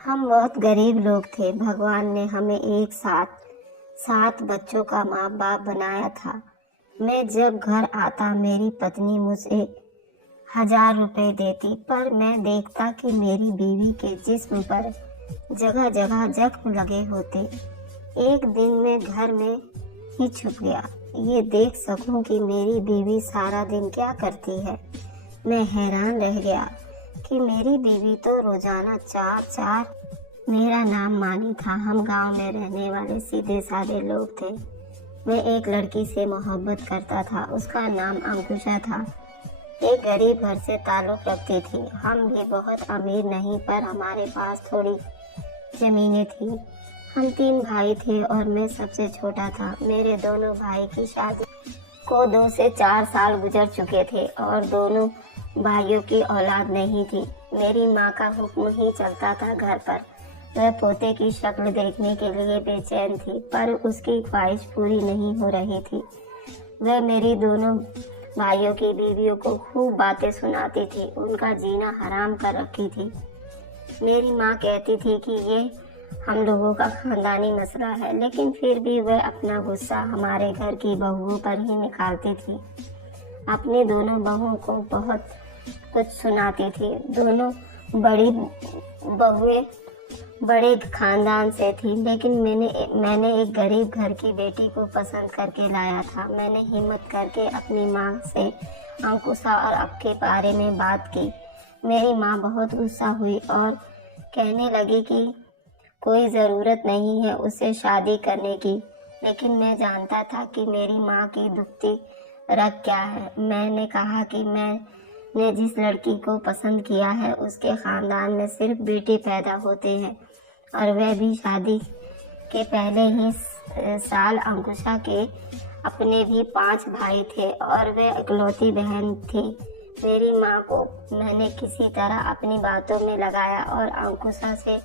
हम बहुत गरीब लोग थे। भगवान ने हमें एक साथ 7 बच्चों का माँ बाप बनाया था। मैं जब घर आता मेरी पत्नी मुझे 1000 रुपए देती, पर मैं देखता कि मेरी बीवी के जिस्म पर जगह जगह जख्म लगे होते। एक दिन मैं घर में ही छुप गया, ये देख सकूं कि मेरी बीवी सारा दिन क्या करती है। मैं हैरान रह गया कि मेरी बीवी तो रोजाना 4 मेरा नाम मानी था। हम गांव में रहने वाले सीधे साधे लोग थे। मैं एक लड़की से मोहब्बत करता था, उसका नाम अंकुशा था। एक गरीब घर से ताल्लुक रखती थी। हम भी बहुत अमीर नहीं, पर हमारे पास थोड़ी जमीनें थी। हम 3 भाई थे और मैं सबसे छोटा था। मेरे दोनों भाई की शादी को 2 से 4 साल गुजर चुके थे और दोनों भाइयों की औलाद नहीं थी। मेरी माँ का हुक्म ही चलता था घर पर। वह पोते की शक्ल देखने के लिए बेचैन थी, पर उसकी ख्वाहिश पूरी नहीं हो रही थी। वह मेरी दोनों भाइयों की बीवियों को खूब बातें सुनाती थी, उनका जीना हराम कर रखी थी। मेरी माँ कहती थी कि ये हम लोगों का खानदानी मसला है, लेकिन फिर भी वह अपना गुस्सा हमारे घर की बहुओं पर ही निकालती थी। अपनी दोनों बहुओं को बहुत कुछ सुनाती थी। दोनों बड़ी बहुएं बड़े खानदान से थी, लेकिन मैंने एक गरीब घर की बेटी को पसंद करके लाया था। मैंने हिम्मत करके अपनी माँ से अंकुशा और अब के बारे में बात की। मेरी माँ बहुत गुस्सा हुई और कहने लगी कि कोई ज़रूरत नहीं है उससे शादी करने की, लेकिन मैं जानता था कि मेरी माँ की दुखती रग क्या है। मैंने कहा कि मैंने जिस लड़की को पसंद किया है उसके ख़ानदान में सिर्फ बेटे पैदा होते हैं, और वह भी शादी के पहले ही साल। अंकुशा के अपने भी 5 भाई थे और वह इकलौती बहन थी। मेरी माँ को मैंने किसी तरह अपनी बातों में लगाया और अंकुशा से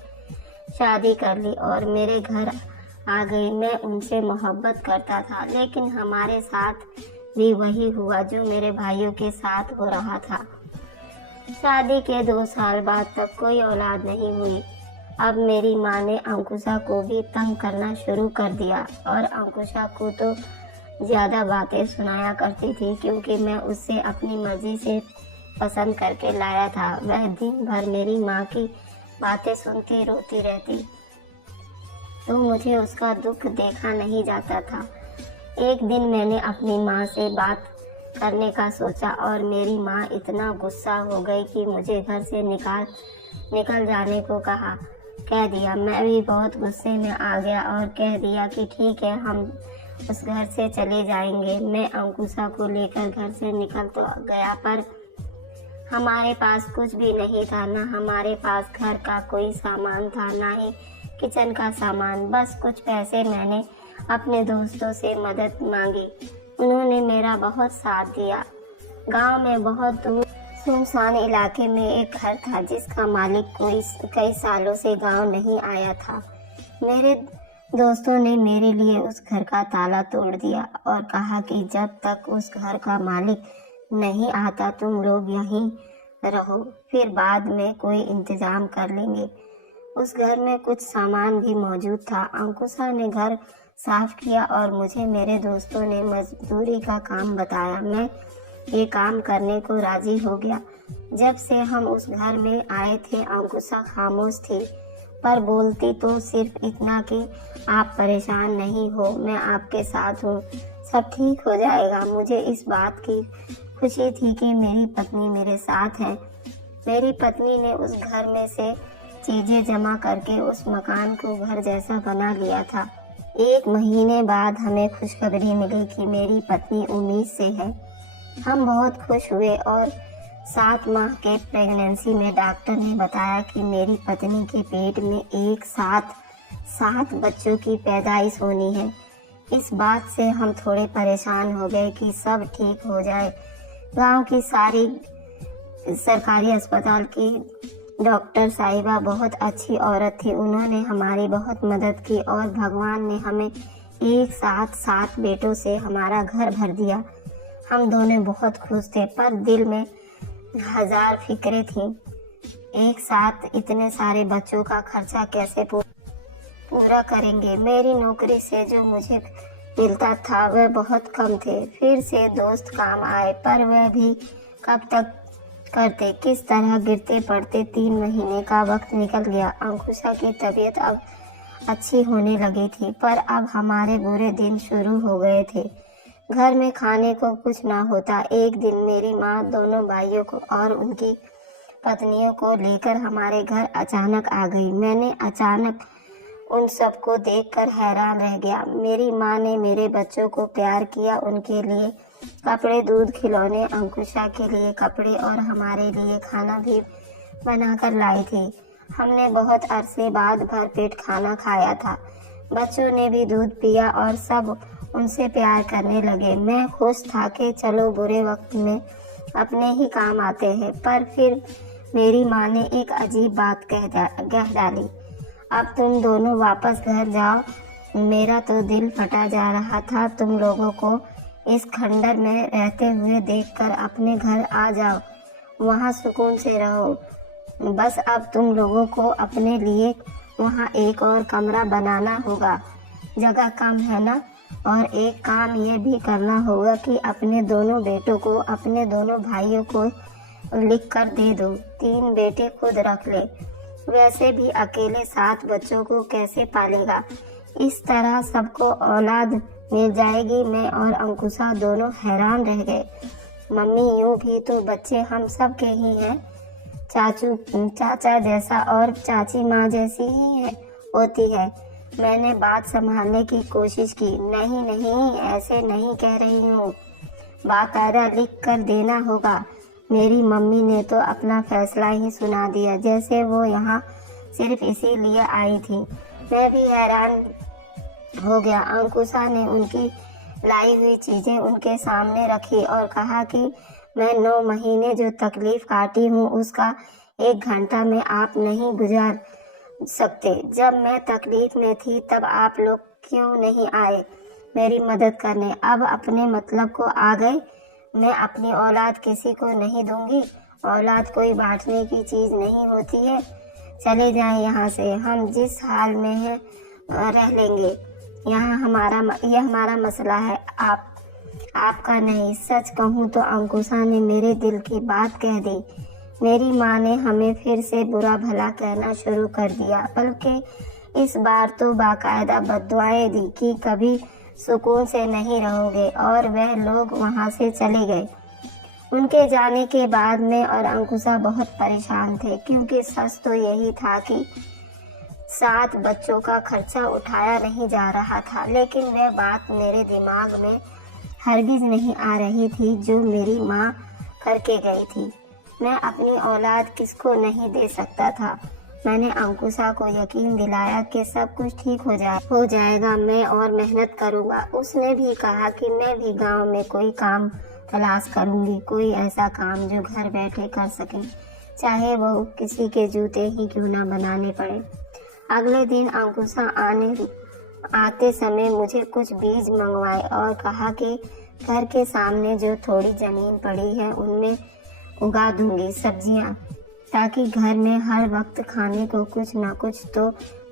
शादी कर ली और मेरे घर आ गई। मैं उनसे मोहब्बत करता था, लेकिन हमारे साथ भी वही हुआ जो मेरे भाइयों के साथ हो रहा था। शादी के 2 साल बाद तक कोई औलाद नहीं हुई। अब मेरी माँ ने अंकुशा को भी तंग करना शुरू कर दिया और अंकुशा को तो ज़्यादा बातें सुनाया करती थी, क्योंकि मैं उससे अपनी मर्जी से पसंद करके लाया था। वह दिन भर मेरी माँ की बातें सुनती रोती रहती, तो मुझे उसका दुख देखा नहीं जाता था। एक दिन मैंने अपनी माँ से बात करने का सोचा और मेरी माँ इतना गुस्सा हो गई कि मुझे घर से निकल जाने को कह दिया। मैं भी बहुत गुस्से में आ गया और कह दिया कि ठीक है, हम उस घर से चले जाएंगे। मैं अंकुशा को लेकर घर से निकल तो गया, पर हमारे पास कुछ भी नहीं था। ना हमारे पास घर का कोई सामान था, ना ही किचन का सामान। बस कुछ पैसे मैंने अपने दोस्तों से मदद मांगी, उन्होंने मेरा बहुत साथ दिया। गांव में बहुत दूर सुनसान इलाके में एक घर था जिसका मालिक कई सालों से गांव नहीं आया था। मेरे दोस्तों ने मेरे लिए उस घर का ताला तोड़ दिया और कहा कि जब तक उस घर का मालिक नहीं आता तुम लोग यहीं रहो, फिर बाद में कोई इंतजाम कर लेंगे। उस घर में कुछ सामान भी मौजूद था। अंकुशा ने घर साफ किया और मुझे मेरे दोस्तों ने मजदूरी का काम बताया। मैं ये काम करने को राजी हो गया। जब से हम उस घर में आए थे अंकुशा खामोश थी, पर बोलती तो सिर्फ इतना कि आप परेशान नहीं हो, मैं आपके साथ हूँ, सब ठीक हो जाएगा। मुझे इस बात की खुशी थी कि मेरी पत्नी मेरे साथ है। मेरी पत्नी ने उस घर में से चीजें जमा करके उस मकान को घर जैसा बना लिया था। 1 महीने बाद हमें खुशखबरी मिली कि मेरी पत्नी उम्मीद से है। हम बहुत खुश हुए और 7 माह के प्रेगनेंसी में डॉक्टर ने बताया कि मेरी पत्नी के पेट में एक साथ 7 बच्चों की पैदाइश होनी है। इस बात से हम थोड़े परेशान हो गए कि सब ठीक हो जाए। गांव की सारी सरकारी अस्पताल की डॉक्टर साहिबा बहुत अच्छी औरत थी। उन्होंने हमारी बहुत मदद की और भगवान ने हमें एक साथ 7 बेटों से हमारा घर भर दिया। हम दोनों बहुत खुश थे, पर दिल में 1000 फिक्रें थीं। एक साथ इतने सारे बच्चों का खर्चा कैसे पूरा करेंगे। मेरी नौकरी से जो मुझे मिलता था वह बहुत कम थे। फिर से दोस्त काम आए, पर वह भी कब तक करते। किस तरह गिरते पड़ते 3 महीने का वक्त निकल गया। अंकुशा की तबीयत अब अच्छी होने लगी थी, पर अब हमारे बुरे दिन शुरू हो गए थे। घर में खाने को कुछ ना होता। एक दिन मेरी माँ दोनों भाइयों को और उनकी पत्नियों को लेकर हमारे घर अचानक आ गई। मैंने अचानक उन सबको देखकर हैरान रह गया। मेरी माँ ने मेरे बच्चों को प्यार किया, उनके लिए कपड़े, दूध, खिलौने, अंकुशा के लिए कपड़े और हमारे लिए खाना भी बनाकर लाई थी। हमने बहुत अरसे बाद भरपेट खाना खाया था। बच्चों ने भी दूध पिया और सब उनसे प्यार करने लगे। मैं खुश था कि चलो बुरे वक्त में अपने ही काम आते हैं। पर फिर मेरी माँ ने एक अजीब बात कह डाली, अब तुम दोनों वापस घर जाओ। मेरा तो दिल फटा जा रहा था। तुम लोगों को इस खंडर में रहते हुए देखकर अपने घर आ जाओ, वहाँ सुकून से रहो। बस अब तुम लोगों को अपने लिए वहाँ एक और कमरा बनाना होगा, जगह कम है ना। और एक काम ये भी करना होगा कि अपने दोनों बेटों को, अपने दोनों भाइयों को लिख कर दे दो। 3 बेटे खुद रख ले। वैसे भी अकेले 7 बच्चों को कैसे पालेगा। इस तरह सबको औलाद मिल जाएगी। मैं और अंकुशा दोनों हैरान रह गए। मम्मी, यूँ भी तो बच्चे हम सब के ही हैं। चाचा जैसा और चाची माँ जैसी ही होती है। मैंने बात संभालने की कोशिश की। नहीं, ऐसे नहीं कह रही हूँ। बाकायदा लिख कर देना होगा। मेरी मम्मी ने तो अपना फैसला ही सुना दिया, जैसे वो यहाँ सिर्फ इसीलिए आई थी। मैं भी हैरान हो गया। अंकुशा ने उनकी लाई हुई चीज़ें उनके सामने रखी और कहा कि मैं 9 महीने जो तकलीफ काटी हूँ उसका 1 घंटा में आप नहीं गुजार सकते। जब मैं तकलीफ में थी तब आप लोग क्यों नहीं आए मेरी मदद करने। अब अपने मतलब को आ गए। मैं अपनी औलाद किसी को नहीं दूंगी। औलाद कोई बांटने की चीज़ नहीं होती है। चले जाएं यहाँ से। हम जिस हाल में हैं रह लेंगे। यह हमारा मसला है, आपका नहीं। सच कहूँ तो अंकुशा ने मेरे दिल की बात कह दी। मेरी माँ ने हमें फिर से बुरा भला कहना शुरू कर दिया, बल्कि इस बार तो बाकायदा बद्दुआएं दी कि कभी सुकून से नहीं रहोगे। और वह लोग वहाँ से चले गए। उनके जाने के बाद मैं और अंकुशा बहुत परेशान थे, क्योंकि सच तो यही था कि 7 बच्चों का खर्चा उठाया नहीं जा रहा था। लेकिन वह बात मेरे दिमाग में हरगिज नहीं आ रही थी जो मेरी माँ करके गई थी। मैं अपनी औलाद किसको नहीं दे सकता था। मैंने अंकुशा को यकीन दिलाया कि सब कुछ ठीक हो जाएगा, मैं और मेहनत करूँगा। उसने भी कहा कि मैं भी गांव में कोई काम तलाश करूँगी, कोई ऐसा काम जो घर बैठे कर सकें, चाहे वो किसी के जूते ही क्यों ना बनाने पड़े। अगले दिन अंकुशा आते समय मुझे कुछ बीज मंगवाए और कहा कि घर के सामने जो थोड़ी ज़मीन पड़ी है उनमें उगा दूंगी सब्जियां, ताकि घर में हर वक्त खाने को कुछ ना कुछ तो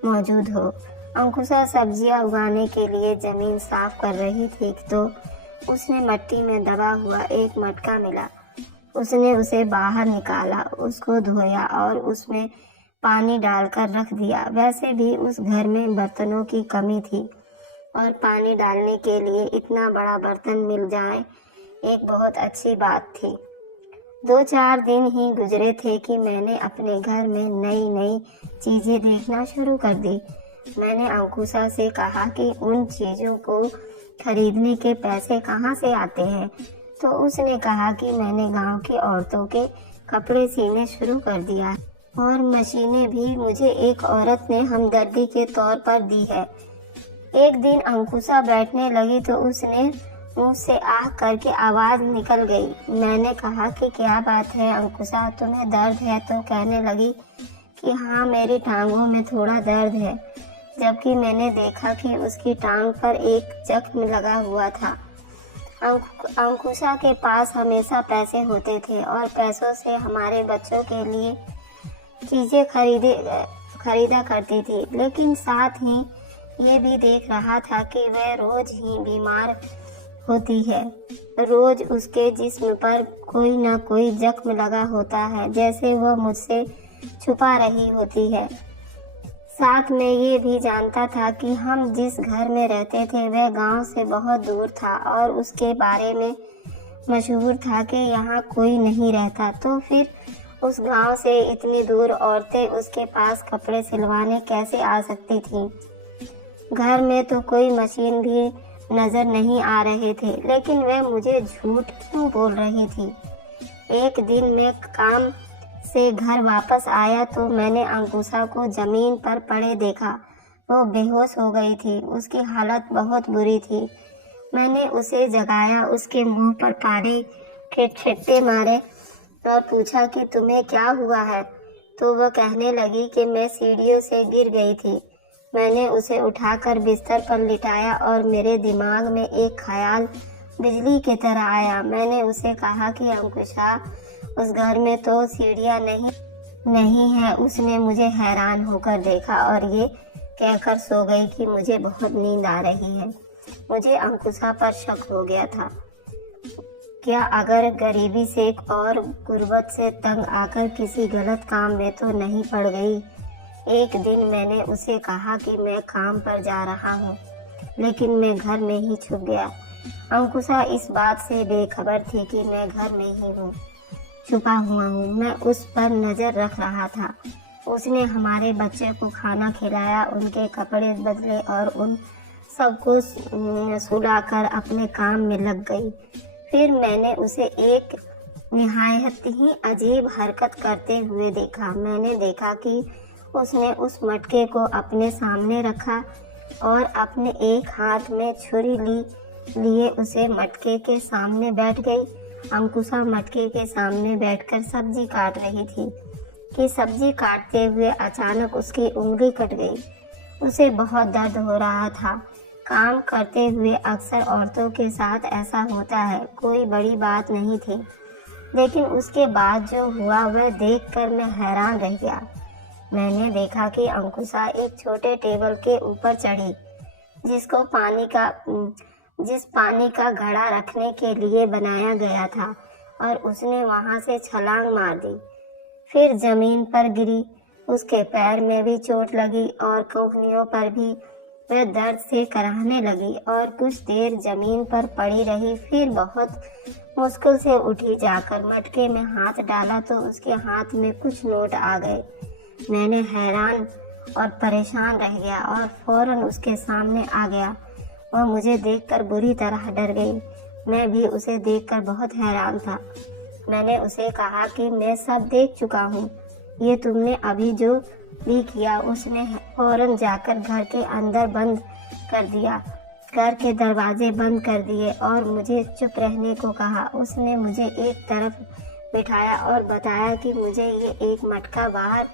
मौजूद हो। अंकुशा सब्जियां उगाने के लिए ज़मीन साफ कर रही थी तो उसने मिट्टी में दबा हुआ एक मटका मिला। उसने उसे बाहर निकाला, उसको धोया और उसमें पानी डालकर रख दिया। वैसे भी उस घर में बर्तनों की कमी थी और पानी डालने के लिए इतना बड़ा बर्तन मिल जाए एक बहुत अच्छी बात थी। 2-4 दिन ही गुजरे थे कि मैंने अपने घर में नई नई चीज़ें देखना शुरू कर दी। मैंने अंकुशा से कहा कि उन चीज़ों को खरीदने के पैसे कहाँ से आते हैं, तो उसने कहा कि मैंने गांव की औरतों के कपड़े सीने शुरू कर दिया और मशीनें भी मुझे एक औरत ने हमदर्दी के तौर पर दी है। एक दिन अंकुशा बैठने लगी तो उसने मुंह से आह करके आवाज़ निकल गई। मैंने कहा कि क्या बात है अंकुशा, तुम्हें दर्द है? तो कहने लगी कि हाँ, मेरी टांगों में थोड़ा दर्द है। जबकि मैंने देखा कि उसकी टांग पर एक जख्म लगा हुआ था। अंकुशा के पास हमेशा पैसे होते थे और पैसों से हमारे बच्चों के लिए चीज़ें खरीदा करती थी, लेकिन साथ ही ये भी देख रहा था कि वह रोज ही बीमार होती है। रोज उसके जिस्म पर कोई न कोई जख्म लगा होता है, जैसे वह मुझसे छुपा रही होती है। साथ में ये भी जानता था कि हम जिस घर में रहते थे वह गांव से बहुत दूर था और उसके बारे में मशहूर था कि यहाँ कोई नहीं रहता। तो फिर उस गांव से इतनी दूर औरतें उसके पास कपड़े सिलवाने कैसे आ सकती थीं? घर में तो कोई मशीन भी नजर नहीं आ रहे थे, लेकिन वह मुझे झूठ क्यों बोल रही थी? एक दिन मैं काम से घर वापस आया तो मैंने अंकुशा को जमीन पर पड़े देखा। वो बेहोश हो गई थी, उसकी हालत बहुत बुरी थी। मैंने उसे जगाया, उसके मुंह पर पानी के छिट्टे मारे और पूछा कि तुम्हें क्या हुआ है? तो वह कहने लगी कि मैं सीढ़ियों से गिर गई थी। मैंने उसे उठाकर बिस्तर पर लिटाया और मेरे दिमाग में एक ख्याल बिजली की तरह आया। मैंने उसे कहा कि अंकुशा, उस घर में तो सीढ़ियाँ नहीं है। उसने मुझे हैरान होकर देखा और ये कहकर सो गई कि मुझे बहुत नींद आ रही है। मुझे अंकुशा पर शक हो गया था। क्या अगर गरीबी से और गुर्बत से तंग आकर किसी गलत काम में तो नहीं पड़ गई? एक दिन मैंने उसे कहा कि मैं काम पर जा रहा हूँ, लेकिन मैं घर में ही छुप गया। अंकुशा इस बात से बेखबर थी कि मैं घर में ही हूँ, छुपा हुआ हूँ। मैं उस पर नज़र रख रहा था। उसने हमारे बच्चे को खाना खिलाया, उनके कपड़े बदले और उन सबको सुलाकर अपने काम में लग गई। फिर मैंने उसे एक निहायत ही अजीब हरकत करते हुए देखा। मैंने देखा कि उसने उस मटके को अपने सामने रखा और अपने एक हाथ में छुरी लिए उसे मटके के सामने बैठ गई। अंकुशा मटके के सामने बैठकर सब्जी काट रही थी कि सब्जी काटते हुए अचानक उसकी उंगली कट गई। उसे बहुत दर्द हो रहा था। काम करते हुए अक्सर औरतों के साथ ऐसा होता है, कोई बड़ी बात नहीं थी। लेकिन उसके बाद जो हुआ वह देखकर मैं हैरान रह गया। मैंने देखा कि अंकुशा एक छोटे टेबल के ऊपर चढ़ी, जिस पानी का घड़ा रखने के लिए बनाया गया था, और उसने वहां से छलांग मार दी। फिर जमीन पर गिरी। उसके पैर में भी चोट लगी और कोहनियों पर भी। वह दर्द से कराहने लगी और कुछ देर जमीन पर पड़ी रही। फिर बहुत मुश्किल से उठी, जाकर मटके में हाथ डाला तो उसके हाथ में कुछ नोट आ गए। मैंने हैरान और परेशान रह गया और फौरन उसके सामने आ गया। वह मुझे देखकर बुरी तरह डर गई। मैं भी उसे देखकर बहुत हैरान था। मैंने उसे कहा कि मैं सब देख चुका हूँ, ये तुमने अभी जो भी किया। उसने फौरन जाकर घर के अंदर बंद कर दिया, घर के दरवाजे बंद कर दिए और मुझे चुप रहने को कहा। उसने मुझे एक तरफ बिठाया और बताया कि मुझे ये एक मटका बाहर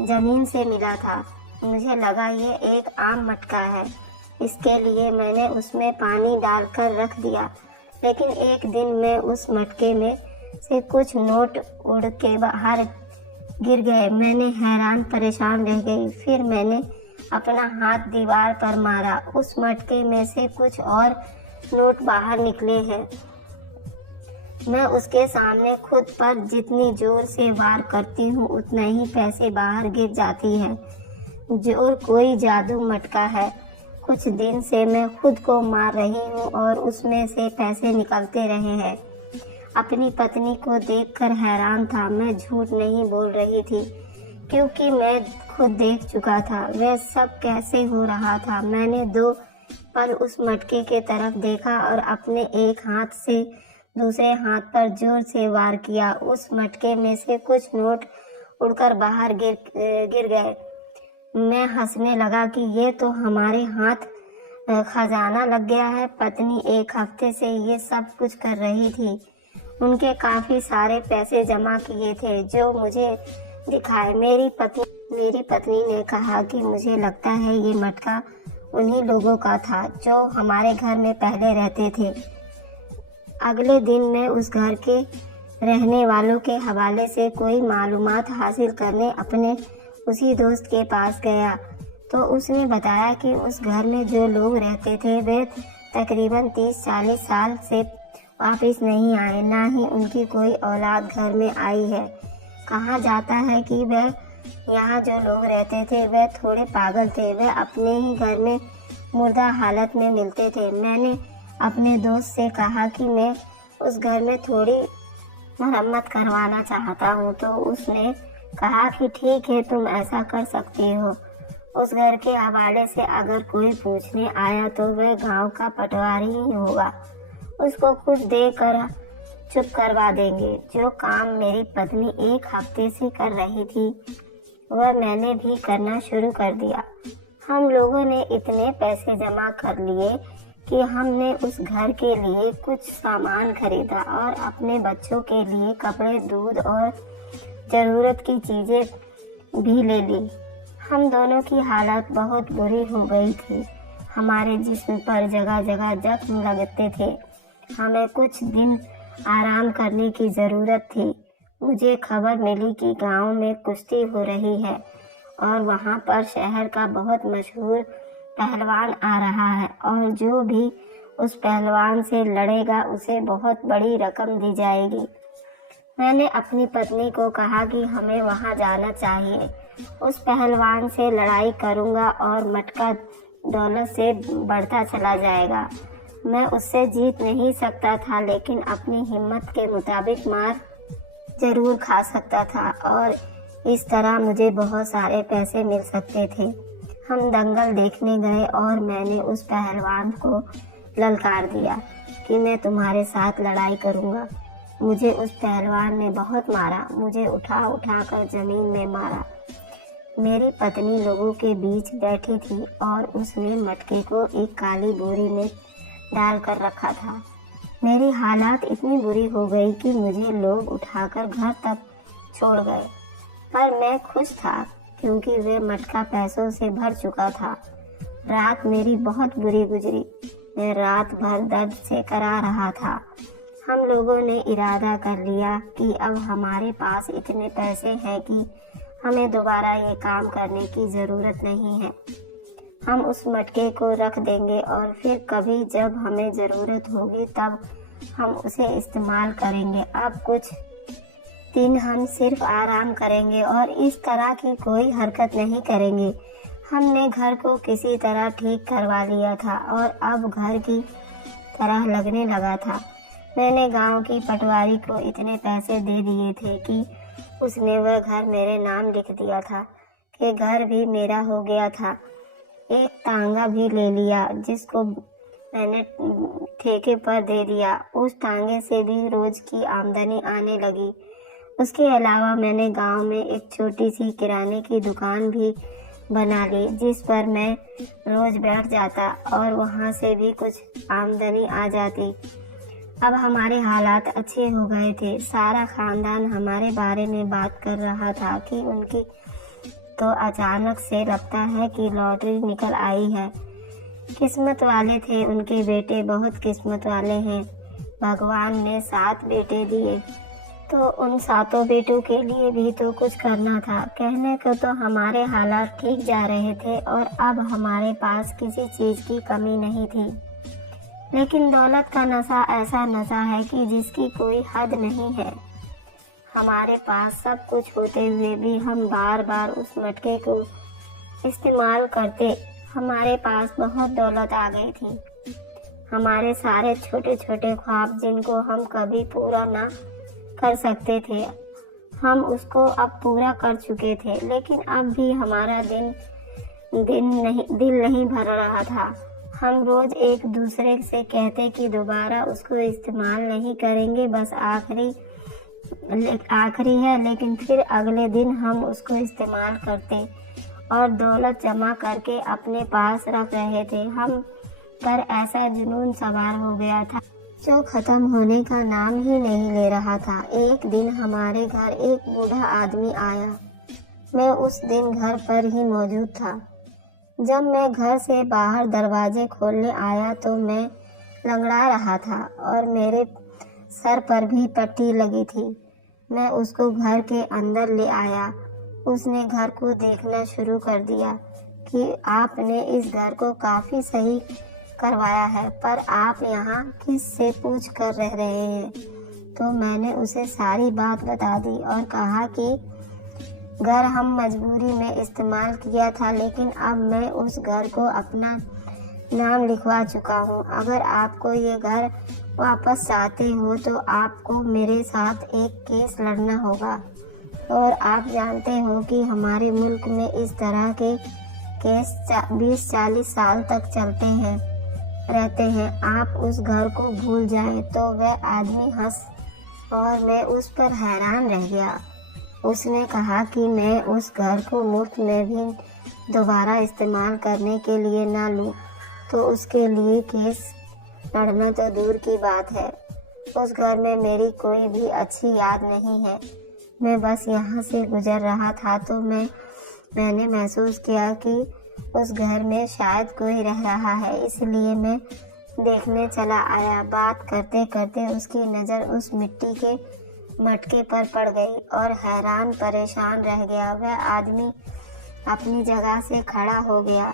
जमीन से मिला था। मुझे लगा ये एक आम मटका है, इसके लिए मैंने उसमें पानी डालकर रख दिया। लेकिन एक दिन में उस मटके में से कुछ नोट उड़ के बाहर गिर गए। मैंने हैरान परेशान रह गई। फिर मैंने अपना हाथ दीवार पर मारा। उस मटके में से कुछ और नोट बाहर निकले हैं। मैं उसके सामने खुद पर जितनी जोर से वार करती हूँ उतना ही पैसे बाहर गिर जाती हैं। जोर कोई जादू मटका है। कुछ दिन से मैं खुद को मार रही हूँ और उसमें से पैसे निकलते रहे हैं। अपनी पत्नी को देखकर हैरान था। मैं झूठ नहीं बोल रही थी, क्योंकि मैं खुद देख चुका था वह सब कैसे हो रहा था। मैंने 2 पल उस मटके के तरफ देखा और अपने एक हाथ से दूसरे हाथ पर जोर से वार किया। उस मटके में से कुछ नोट उड़कर बाहर गिर गए। मैं हंसने लगा कि ये तो हमारे हाथ खजाना लग गया है। पत्नी 1 हफ्ते से ये सब कुछ कर रही थी। उनके काफी सारे पैसे जमा किए थे जो मुझे दिखाए। मेरी पत्नी ने कहा कि मुझे लगता है ये मटका उन्हीं लोगों का था जो हमारे घर में पहले रहते थे। अगले दिन मैं उस घर के रहने वालों के हवाले से कोई मालूमात हासिल करने अपने उसी दोस्त के पास गया तो उसने बताया कि उस घर में जो लोग रहते थे वे तकरीबन 30-40 साल से वापस नहीं आए, ना ही उनकी कोई औलाद घर में आई है। कहा जाता है कि वह यहाँ जो लोग रहते थे वे थोड़े पागल थे, वे अपने ही घर में मुर्दा हालत में मिलते थे। मैंने अपने दोस्त से कहा कि मैं उस घर में थोड़ी मरम्मत करवाना चाहता हूँ, तो उसने कहा कि ठीक है, तुम ऐसा कर सकती हो। उस घर के हवाले से अगर कोई पूछने आया तो वह गांव का पटवारी ही होगा, उसको कुछ देकर चुप करवा देंगे। जो काम मेरी पत्नी 1 हफ्ते से कर रही थी वह मैंने भी करना शुरू कर दिया। हम लोगों ने इतने पैसे जमा कर लिए कि हमने उस घर के लिए कुछ सामान खरीदा और अपने बच्चों के लिए कपड़े, दूध और ज़रूरत की चीज़ें भी ले ली। हम दोनों की हालत बहुत बुरी हो गई थी। हमारे जिस्म पर जगह जगह जख्म लगते थे। हमें कुछ दिन आराम करने की ज़रूरत थी। मुझे खबर मिली कि गांव में कुश्ती हो रही है और वहां पर शहर का बहुत मशहूर पहलवान आ रहा है और जो भी उस पहलवान से लड़ेगा उसे बहुत बड़ी रकम दी जाएगी। मैंने अपनी पत्नी को कहा कि हमें वहां जाना चाहिए। उस पहलवान से लड़ाई करूंगा और मटका दौलत से बढ़ता चला जाएगा। मैं उससे जीत नहीं सकता था, लेकिन अपनी हिम्मत के मुताबिक मार जरूर खा सकता था और इस तरह मुझे बहुत सारे पैसे मिल सकते थे। हम दंगल देखने गए और मैंने उस पहलवान को ललकार दिया कि मैं तुम्हारे साथ लड़ाई करूंगा। मुझे उस पहलवान ने बहुत मारा, मुझे उठा उठा कर जमीन में मारा। मेरी पत्नी लोगों के बीच बैठी थी और उसने मटके को एक काली बोरी में डाल कर रखा था। मेरी हालात इतनी बुरी हो गई कि मुझे लोग उठाकर घर तक छोड़ गए, पर मैं खुश था क्योंकि वे मटका पैसों से भर चुका था। रात मेरी बहुत बुरी गुजरी। मैं रात भर दर्द से करा रहा था। हम लोगों ने इरादा कर लिया कि अब हमारे पास इतने पैसे हैं कि हमें दोबारा ये काम करने की ज़रूरत नहीं है। हम उस मटके को रख देंगे और फिर कभी जब हमें ज़रूरत होगी तब हम उसे इस्तेमाल करेंगे। अब कुछ दिन हम सिर्फ आराम करेंगे और इस तरह की कोई हरकत नहीं करेंगे। हमने घर को किसी तरह ठीक करवा लिया था और अब घर की तरह लगने लगा था। मैंने गांव की पटवारी को इतने पैसे दे दिए थे कि उसने वह घर मेरे नाम लिख दिया था कि घर भी मेरा हो गया था। एक तांगा भी ले लिया जिसको मैंने ठेके पर दे दिया। उस तांगे से भी रोज की आमदनी आने लगी। उसके अलावा मैंने गांव में एक छोटी सी किराने की दुकान भी बना ली जिस पर मैं रोज बैठ जाता और वहां से भी कुछ आमदनी आ जाती। अब हमारे हालात अच्छे हो गए थे। सारा खानदान हमारे बारे में बात कर रहा था कि उनकी तो अचानक से लगता है कि लॉटरी निकल आई है। किस्मत वाले थे उनके बेटे, बहुत किस्मत वाले हैं। भगवान ने 7 बेटे दिए तो उन 7 बेटों के लिए भी तो कुछ करना था। कहने को तो हमारे हालात ठीक जा रहे थे और अब हमारे पास किसी चीज़ की कमी नहीं थी। लेकिन दौलत का नशा ऐसा नशा है कि जिसकी कोई हद नहीं है। हमारे पास सब कुछ होते हुए भी हम बार बार उस मटके को इस्तेमाल करते। हमारे पास बहुत दौलत आ गई थी। हमारे सारे छोटे छोटे ख्वाब जिनको हम कभी पूरा ना कर सकते थे, हम उसको अब पूरा कर चुके थे। लेकिन अब भी हमारा दिल नहीं भर रहा था। हम रोज एक दूसरे से कहते कि दोबारा उसको इस्तेमाल नहीं करेंगे, बस आखिरी है। लेकिन फिर अगले दिन हम उसको इस्तेमाल करते और दौलत जमा करके अपने पास रख रहे थे। हम पर ऐसा जुनून सवार हो गया था जो खत्म होने का नाम ही नहीं ले रहा था। एक दिन हमारे घर एक बूढ़ा आदमी आया। मैं उस दिन घर पर ही मौजूद था। जब मैं घर से बाहर दरवाजे खोलने आया तो मैं लंगड़ा रहा था और मेरे सर पर भी पट्टी लगी थी। मैं उसको घर के अंदर ले आया। उसने घर को देखना शुरू कर दिया कि आपने इस घर को काफ़ी सही करवाया है, पर आप यहाँ किस से पूछ कर रह रहे हैं? तो मैंने उसे सारी बात बता दी और कहा कि घर हम मजबूरी में इस्तेमाल किया था, लेकिन अब मैं उस घर को अपना नाम लिखवा चुका हूँ। अगर आपको ये घर वापस चाहते हो तो आपको मेरे साथ एक केस लड़ना होगा, और आप जानते हो कि हमारे मुल्क में इस तरह के केस 20-40 साल तक चलते हैं रहते हैं। आप उस घर को भूल जाएं। तो वह आदमी हंस और मैं उस पर हैरान रह गया। उसने कहा कि मैं उस घर को मुफ्त में भी दोबारा इस्तेमाल करने के लिए ना लूँ तो उसके लिए केस लड़ना तो दूर की बात है। उस घर में मेरी कोई भी अच्छी याद नहीं है। मैं बस यहाँ से गुजर रहा था तो मैंने महसूस किया कि उस घर में शायद कोई रह रहा है, इसलिए मैं देखने चला आया। बात करते करते उसकी नज़र उस मिट्टी के मटके पर पड़ गई और हैरान परेशान रह गया। वह आदमी अपनी जगह से खड़ा हो गया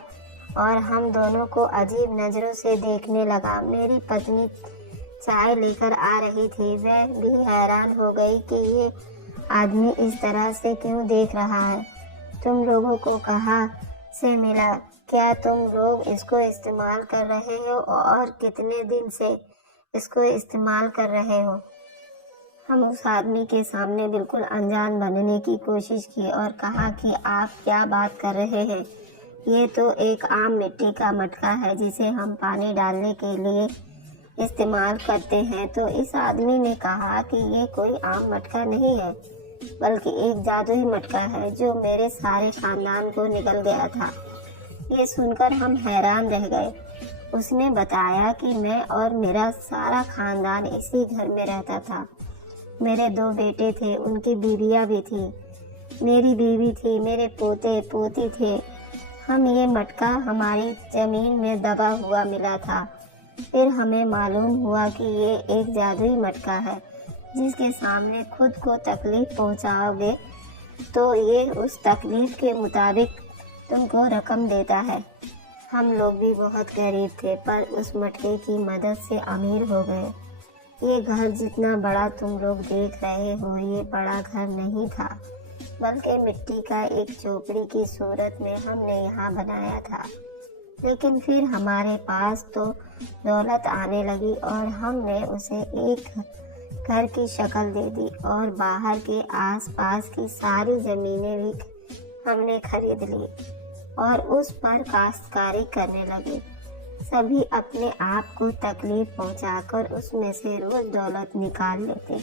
और हम दोनों को अजीब नज़रों से देखने लगा। मेरी पत्नी चाय लेकर आ रही थी। वह भी हैरान हो गई कि ये आदमी इस तरह से क्यों देख रहा है। तुम लोगों को कहाँ से मिला? क्या तुम लोग इसको इस्तेमाल कर रहे हो और कितने दिन से इसको इस्तेमाल कर रहे हो? हम उस आदमी के सामने बिल्कुल अनजान बनने की कोशिश की और कहा कि आप क्या बात कर रहे हैं? ये तो एक आम मिट्टी का मटका है जिसे हम पानी डालने के लिए इस्तेमाल करते हैं। तो इस आदमी ने कहा कि ये कोई आम मटका नहीं है, बल्कि एक जादुई मटका है जो मेरे सारे खानदान को निकल गया था। ये सुनकर हम हैरान रह गए। उसने बताया कि मैं और मेरा सारा खानदान इसी घर में रहता था। मेरे 2 बेटे थे, उनकी बीवियाँ भी थी, मेरी बीवी थी, मेरे पोते पोती थे। हम ये मटका हमारी ज़मीन में दबा हुआ मिला था। फिर हमें मालूम हुआ कि ये एक जादुई मटका है जिसके सामने खुद को तकलीफ़ पहुंचाओगे तो ये उस तकलीफ़ के मुताबिक तुमको रकम देता है। हम लोग भी बहुत गरीब थे, पर उस मटके की मदद से अमीर हो गए। ये घर जितना बड़ा तुम लोग देख रहे हो, ये बड़ा घर नहीं था, बल्कि मिट्टी का एक झोपड़ी की सूरत में हमने यहाँ बनाया था। लेकिन फिर हमारे पास तो दौलत आने लगी और हमने उसे एक घर की शक्ल दे दी और बाहर के आसपास की सारी ज़मीनें भी हमने खरीद ली और उस पर काश्तकारी करने लगे। सभी अपने आप को तकलीफ पहुंचाकर उसमें से रोज दौलत निकाल लेते।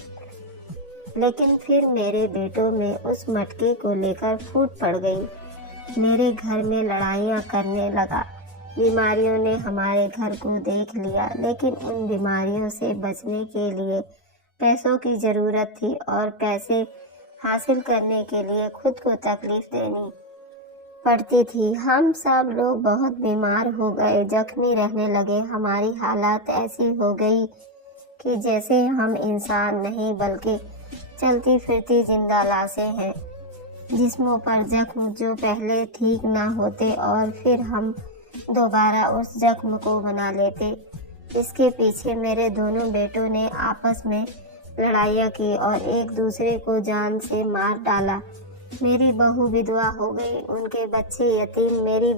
लेकिन फिर मेरे बेटों में उस मटके को लेकर फूट पड़ गई। मेरे घर में लड़ाइयाँ करने लगा। बीमारियों ने हमारे घर को देख लिया, लेकिन उन बीमारियों से बचने के लिए पैसों की ज़रूरत थी और पैसे हासिल करने के लिए खुद को तकलीफ देनी पड़ती थी। हम सब लोग बहुत बीमार हो गए, जख्मी रहने लगे। हमारी हालत ऐसी हो गई कि जैसे हम इंसान नहीं बल्कि चलती फिरती जिंदा लाशें हैं, जिस्मों पर जख्म जो पहले ठीक ना होते और फिर हम दोबारा उस जख्म को बना लेते। इसके पीछे मेरे दोनों बेटों ने आपस में लड़ाइयाँ की और एक दूसरे को जान से मार डाला। मेरी बहू विधवा हो गई, उनके बच्चे यतीम। मेरी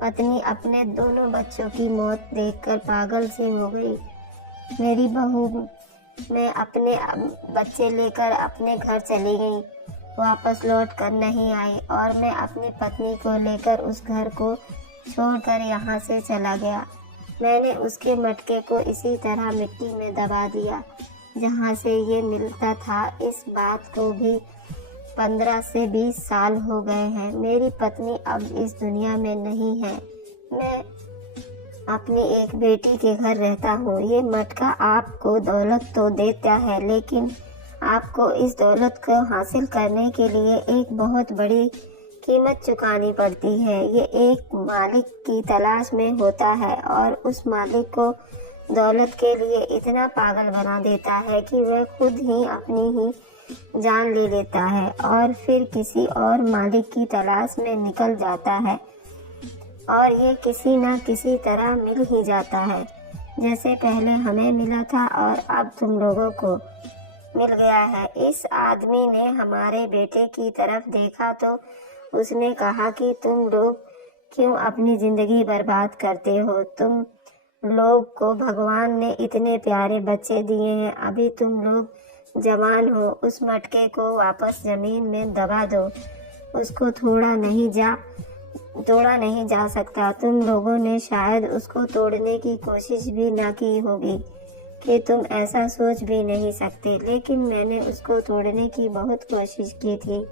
पत्नी अपने दोनों बच्चों की मौत देखकर पागल सी हो गई। मेरी बहू मैं अपने बच्चे लेकर अपने घर चली गई, वापस लौट कर नहीं आई और मैं अपनी पत्नी को लेकर उस घर को छोड़कर यहाँ से चला गया। मैंने उसके मटके को इसी तरह मिट्टी में दबा दिया जहाँ से ये मिलता था। इस बात को भी 15 से 20 साल हो गए हैं। मेरी पत्नी अब इस दुनिया में नहीं है। मैं अपनी एक बेटी के घर रहता हूँ। ये मटका आपको दौलत तो देता है, लेकिन आपको इस दौलत को हासिल करने के लिए एक बहुत बड़ी कीमत चुकानी पड़ती है। ये एक मालिक की तलाश में होता है और उस मालिक को दौलत के लिए इतना पागल बना देता है कि वह खुद ही अपनी ही जान ले लेता है और फिर किसी और मालिक की तलाश में निकल जाता है, और ये किसी न किसी तरह मिल ही जाता है, जैसे पहले हमें मिला था और अब तुम लोगों को मिल गया है। इस आदमी ने हमारे बेटे की तरफ देखा तो उसने कहा कि तुम लोग क्यों अपनी जिंदगी बर्बाद करते हो? तुम लोग को भगवान ने इतने प्यारे बच्चे दिए हैं, अभी तुम लोग जवान हो, उस मटके को वापस जमीन में दबा दो, उसको तोड़ा नहीं जा सकता। तुम लोगों ने शायद उसको तोड़ने की कोशिश भी ना की होगी कि तुम ऐसा सोच भी नहीं सकते, लेकिन मैंने उसको तोड़ने की बहुत कोशिश की थी,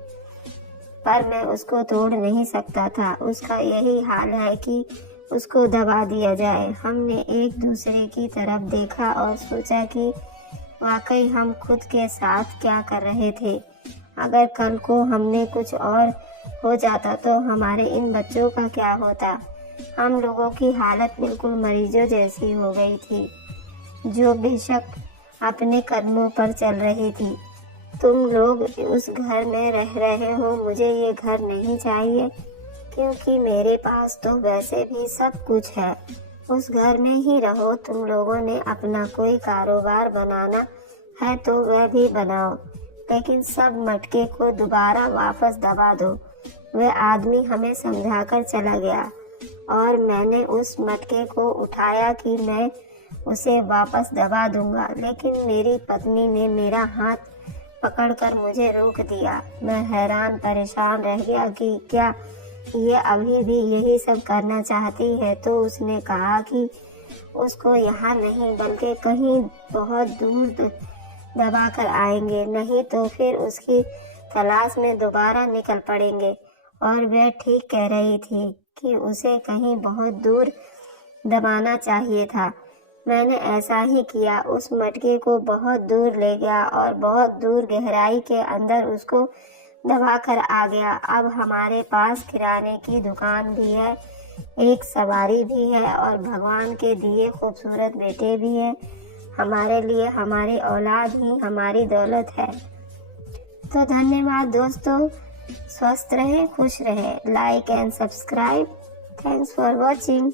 पर मैं उसको तोड़ नहीं सकता था। उसका यही हाल है कि उसको दबा दिया जाए। हमने एक दूसरे की तरफ देखा और सोचा कि वाकई हम खुद के साथ क्या कर रहे थे। अगर कल को हमने कुछ और हो जाता तो हमारे इन बच्चों का क्या होता? हम लोगों की हालत बिल्कुल मरीजों जैसी हो गई थी, जो बेशक अपने कदमों पर चल रही थी। तुम लोग उस घर में रह रहे हो, मुझे ये घर नहीं चाहिए, क्योंकि मेरे पास तो वैसे भी सब कुछ है। उस घर में ही रहो। तुम लोगों ने अपना कोई कारोबार बनाना है तो वह भी बनाओ, लेकिन सब मटके को दोबारा वापस दबा दो। वह आदमी हमें समझाकर चला गया और मैंने उस मटके को उठाया कि मैं उसे वापस दबा दूंगा, लेकिन मेरी पत्नी ने मेरा हाथ पकड़कर मुझे रोक दिया। मैं हैरान परेशान रह गया कि क्या ये अभी भी यही सब करना चाहती है। तो उसने कहा कि उसको यहाँ नहीं बल्कि कहीं बहुत दूर दबा कर आएंगे, नहीं तो फिर उसकी तलाश में दोबारा निकल पड़ेंगे। और वह ठीक कह रही थी कि उसे कहीं बहुत दूर दबाना चाहिए था। मैंने ऐसा ही किया, उस मटके को बहुत दूर ले गया और बहुत दूर गहराई के अंदर उसको दबा कर आ गया। अब हमारे पास किराने की दुकान भी है, एक सवारी भी है और भगवान के दिए खूबसूरत बेटे भी हैं। हमारे लिए हमारी औलाद ही हमारी दौलत है। तो धन्यवाद दोस्तों, स्वस्थ रहे, खुश रहे, like and subscribe. Thanks for watching.